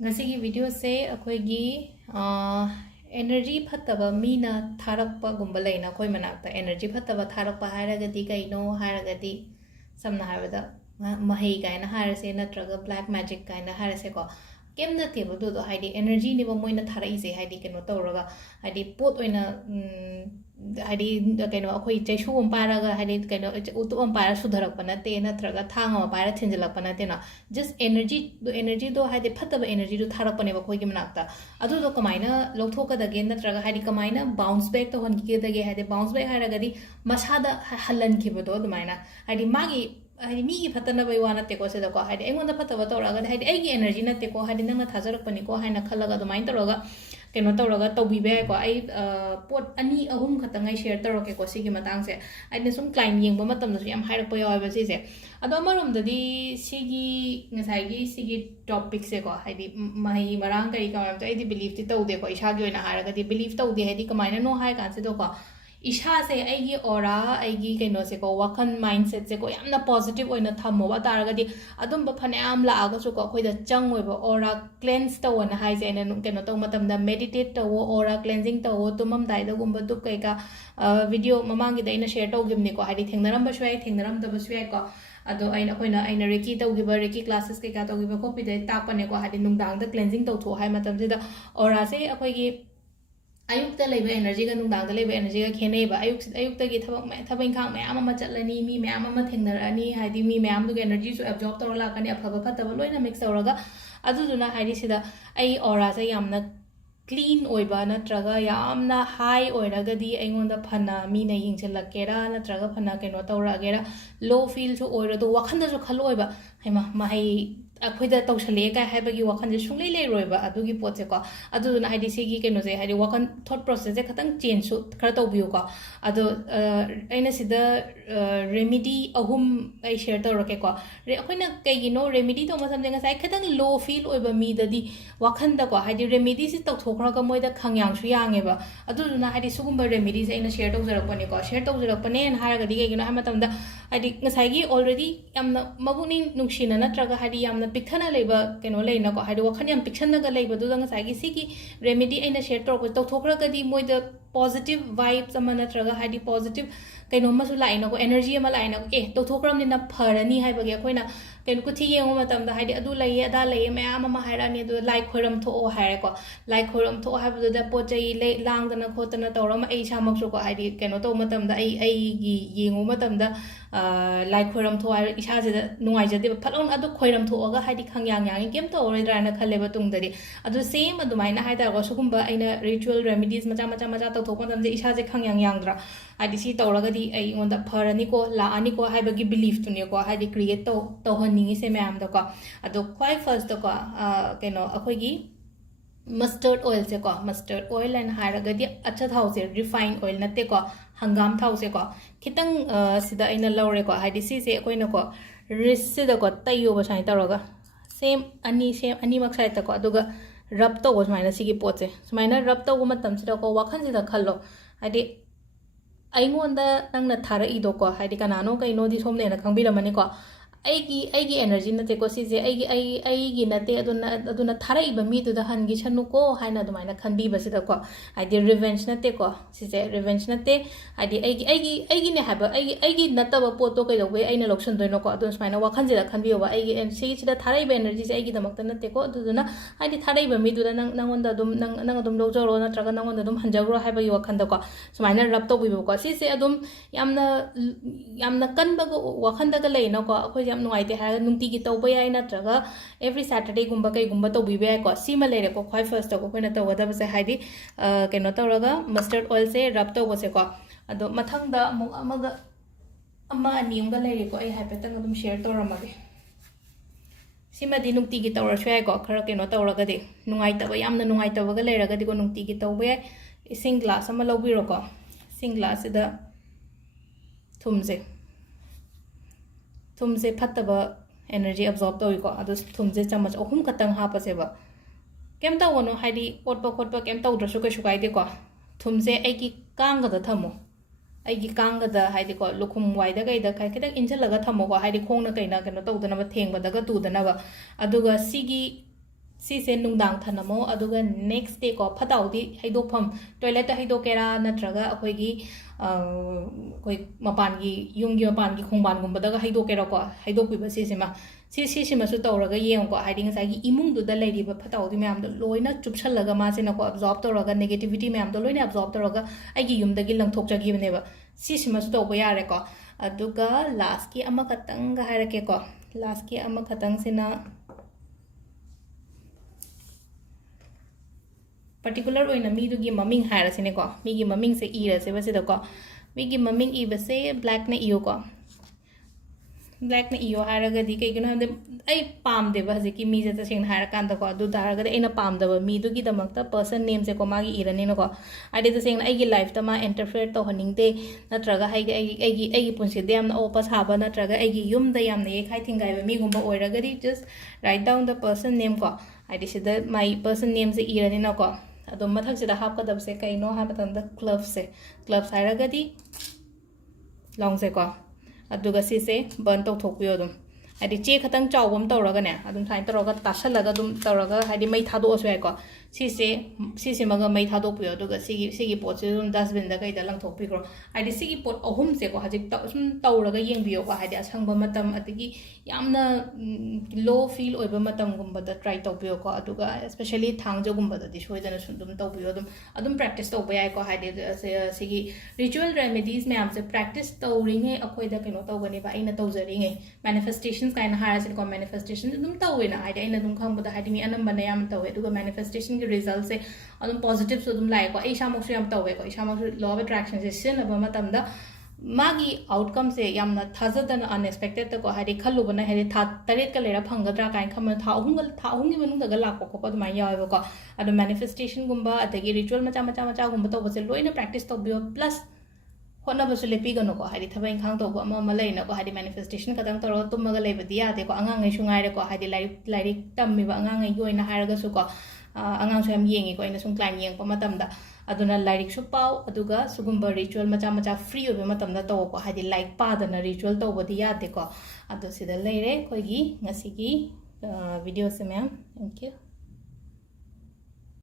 ngasi video se akhoi gi energy Fattaba Mina Towrakpa gumba leina khoi manakta energy Fattaba Towrakpa hairagadi kaino hairagadi samna haibada mahei kaina hairase natraga black magic kaina hairase ko kem na te bodu do haidi energy ni bo moina tharai se haidi keno tawraga haidi pot oina haidi keno akhoi chaisu om paraga haidi keno utu om para sudharakpa na te natraga thanga ma para thinjalakpa na te na just energy do haidi Fattaba energy do tharakpa ne ba khoi gi manakta adu do kamaina lokthoka dage natraga haidi kamaina bounce back to hon gi dage haidi bounce back hairagadi masada halan ki bodo dumaina haidi magi haidi migi Fattanaba wana te ko se da ko haidi engonda Fattaba tawraga haidi aigi energy na te ko haidi nanga thajarakpani ko haina khalaga dumain tawraga keno tawraga tawbibe ko ai pot ani ahum khatangai share tawrake ko sigi matang se aine sum client yengba matam da yam hairakpa yawa ba se ado marom da di sigi ngasai gi sigi topic se ko haidi mai marang kari ka ma ai di belief ti tawde ko isha gi oina haraga di belief tawde haidi kamaina no hai kan se do ko isha se aigi aura aigi keno se ko wakan mindset se ko yamna positive oina thammo ba taraga di adum ba phane am la aga su ko khoi da chang oi ba aura cleanse to na hai je na keno to matam da meditate to aura cleansing to tumam dai da gumba dup kai ka video mamang gi da ina share to gimni ko haidi thengnaram ba shwai thengnaram da ba shwai ko ado aina reki to giba reki classes kai ka to giba copy da tapane ko haidi nungdang da cleansing to tho hai matam ji da aura se akhoi gi ayuk ta leba energy ga nungdang da leba energy ga khene ba ayuk ta gi thabang khang me ama chatlani mi me ama thengnarani haidi mi me am du energy so absorb tor la kani aphaba Fattaba loina mix tawraga adu duna haidi sida ai aura sa yamna clean oiba natraga yamna high oiragadi aingonda phana mi na yingchalakera natraga phana keno tawragera low feel so oira do wakhanda so khaloiba haima mahai akhoi tawsale ka haibagi wakhan je sunglei lei roiba adugi potse ko aduna haidi sigi keno je haidi wakhan thought process je khatang change so khara tawbiu ko ado aina sida remedy ahum ai share tawrake ko akhoi kaigino remedy to masam jenga sai khatang low feel oiba mi dadi wakhan da ko haidi remedy si tawthokra ka moida khangyang su yange ba aduna haidi sugumba remedies aina share tawjarakpani ko share tawjarakpane en haraga di kaigino hamatam da haidi ngasai gi already yamna mabuni nuksina natraga haidi yamna pikthana leba keno leina ko haidi wakhan yam pikthana ga leba du dang sagi sigi remedy aina share to thokra ga di moida positive vibes ama natraga haidi positive keno masu laina ko energy ama laina ko to thokram ni na pharani hai bagi akoina ken ku thi yengo matam da haidi adu lai ada lai me ama ma hairani du like khoram tho o haire ko like khoram tho ha bu da pochai le lang dana khotana tawram ai samak su ko haidi keno to matam da ai gi yengo matam da like khoram tho ai isa je nungai je de phalon adu khoiram tho ga haidi khangyang yang kem to ore dra na khale ba tung dadi adu same adu mai na haida ko sugumba aina ritual remedies macha to thok matam je isa je khangyang yang dra haidi si tawraga di ai onda pharani ko la ani ko hai bagi belief tu ne ko haidi create to ningi se ma'am दो को अदो क्वाई first दो को केनो अखोगी mustard oil से को mustard oil and हारगदी अच्छा थाउ से रिफाइंड ऑयल नते को हंगाम थाउ से को खितंग सिदा इन लौरे को हाइडी सी से कोइनो को रिस से दो को तयो बसाई तरोगा सेम अनि मक साइड को अदुगा रब तो was माइना सिगी पोट से माइना रब तो मतम से को वाखन से खल्लो हाइडी आइंगोंदा नंगना थारा इदो को हाइडी कनानो कइनो दि सोमने ना खंबिरमनी को aigi energy na te ko si je aigi na te aduna thara iba mi tu da han gi chanu ko haina du maina khan bi ba si da ko adi revenge na te ko si je revenge na te adi aigi ne ha ba aigi na ta ba po to kai do we aina loction do no ko adun maina wa khan je da khan bi ba aigi en si da thara iba energy je aigi da mak ta na te ko adu na adi thara iba mi du da nang on da dum nang dum lo joro na traga nang on da dum han jagro ha ba yo khan da ko so maina rap to bi ko si se adum yamna kan ba ko wa khan da ga le na ko akhoi nuaite ha nungti gi tawba yai na traga every saturday gumba kai gumba to bibe ko sima lere ko khoi first ko koina to wada base haidi keno tawraga mustard oil se rub to bose ko ado mathang da mu amaga ama nium ga lere ko ai haipetang dum share to ramage sima di nungti gi tawra shwai ko khara keno tawraga de nungai ta ba yamna nungai ta ba ga lere ga di ko nungti gi tawba yai sing glass ama lobiro ko sing glass da thumse thumse Fattaba energy absorb to ko adu thumse chamach ohum katang ha pa se ba kem ta wono haidi potpa kem ta udra su ka shukai de ko thumse ai ki kang ga da thamo ai ki kang ga da haidi ko lukhum wai da kai da kai kidak injal laga thamo ko haidi khong na kai na to da na ba theng ba da ga tu da na ba aduga sigi सिसे नुंगदांग थनमो अदुगा next day को फताउदी हैदोफम toilet हैदोकेरा नत्रगा अखोइगी कोई मपानगी युंगी मपानगी खोंबानगुंबदगा हैदोकेरा को हैदोपिबा सिसेमा सिसिमसु तौरगा येंको हाइदि ngसागी इमुंगदुदा लेरिबा फताउदी म्यामदो लोइना चुपसलगा मासेनको absorb तौरगा negativity म्यामदो लोइना absorb तौरगा आइगी युमदगी लंगथोकजगिबनेबा सिसिमसु तौबा यारेको अदुगा last की अमा खतंग हायरकेको लास्ट की अमा खतंग सिना particular oina mi du gi maming haira sine ko mi gi maming se ira se base da ko mi gi maming i base black na iyo ko black na iyo haira ga di kai gino de ai pam de ba ki mi je ta sing haira kan da ko du da ga de ina pam da ba mi du gi da mak ta person name se ko ma gi ira ni no ko adi da sing ai gi life ta ma interfere to haning de natra ga ai gi pun se de am na opas ha ba natra ga ai gi yum da yam ne khai thing gai ba mi gum ba oira ga di just write down the person name ko adi se da my person name se ira ni no ko अदो मथक से हाप कदब से कईनो है मतंद clubs है long से को अदुगा सिसे burn तौथोकपियो अदुम हाइदि चे खतंग चावबम तौरगने अदुम sign तौरगा तासलगा अदुम तौरगा हाइदि मै थादोसु याइको सिसे मगा मै थादोपियो अदुगा सिगी pot से अदुम डस्टबिन दा कइदा लंगथोकपिग्रो हाइदि सिगी पोट अहुम से को हाजिक सुम तौरगा येंबियो को हाइदि असंगब मतम अदगी यामना लो फील ओइबा मतम गुंबदा ट्राई तौपियो को अदुगा स्पेशली थांगजो गुंबदा दि सोइदना सुंदुम तौपियो अदुम प्रैक्टिस तौबा याइको हाइदि सिगी रिचुअल रेमेडीज मैम से प्रैक्टिस तौरिंगे अखोइदा कइनो तौगनी बा आइना तौजरिंगे मैनिफेस्टेशंस काइना हायरसिन को मैनिफेस्टेशन अदुम तौवेना हाइदि आइना अदुम खंबदा हाइदि मी अनंबना याम तौवे अदुगा मैनिफेस्टेशन के रिजल्ट से अदुम पॉजिटिव सो अदुम लाइको आई सामोसु याम तौवे को इसामोसु लॉ ऑफ अट्रैक्शन से सिनबा मतमदा मागी आउटकम से यामना थाजदन अनएक्सपेक्टेड को हाइदि खल्लुबना हाइदि था तरेत का लेरा फंगद्रा काइन खम था अहुंगी मनुंगदा लाको को अदुमा यावेबो को अदु मैनिफेस्टेशन गुंबा अदगी रिचुअल मचा गुंबा तौबसे लोइना प्रैक्टिस तौबियो प्लस होनबसु लेपिगनो को हाइदि थबा इंखांग तौबो अमा लैना को हाइदि मैनिफेस्टेशन खतंग तौरो तुमगा लेबदि यादे को अंगांगै सुंगाइरे को हाइदि लाइरिक तम्मिबा अंगांगै योइना हायरगसु को अंगांसु याम येंगी को इन सुं क्लाइन येंगपा मतमदा अदुना लाइरिक सु पाउ अदुगा सुगुंबा रिचुअल मचा फ्री ओबे मतमदा तौ को हाइदि लाइक पादना रिचुअल तौबदि यादे को अदु सिदा लेरे कोइगी ngasi की वीडियो से मैम थैंक यू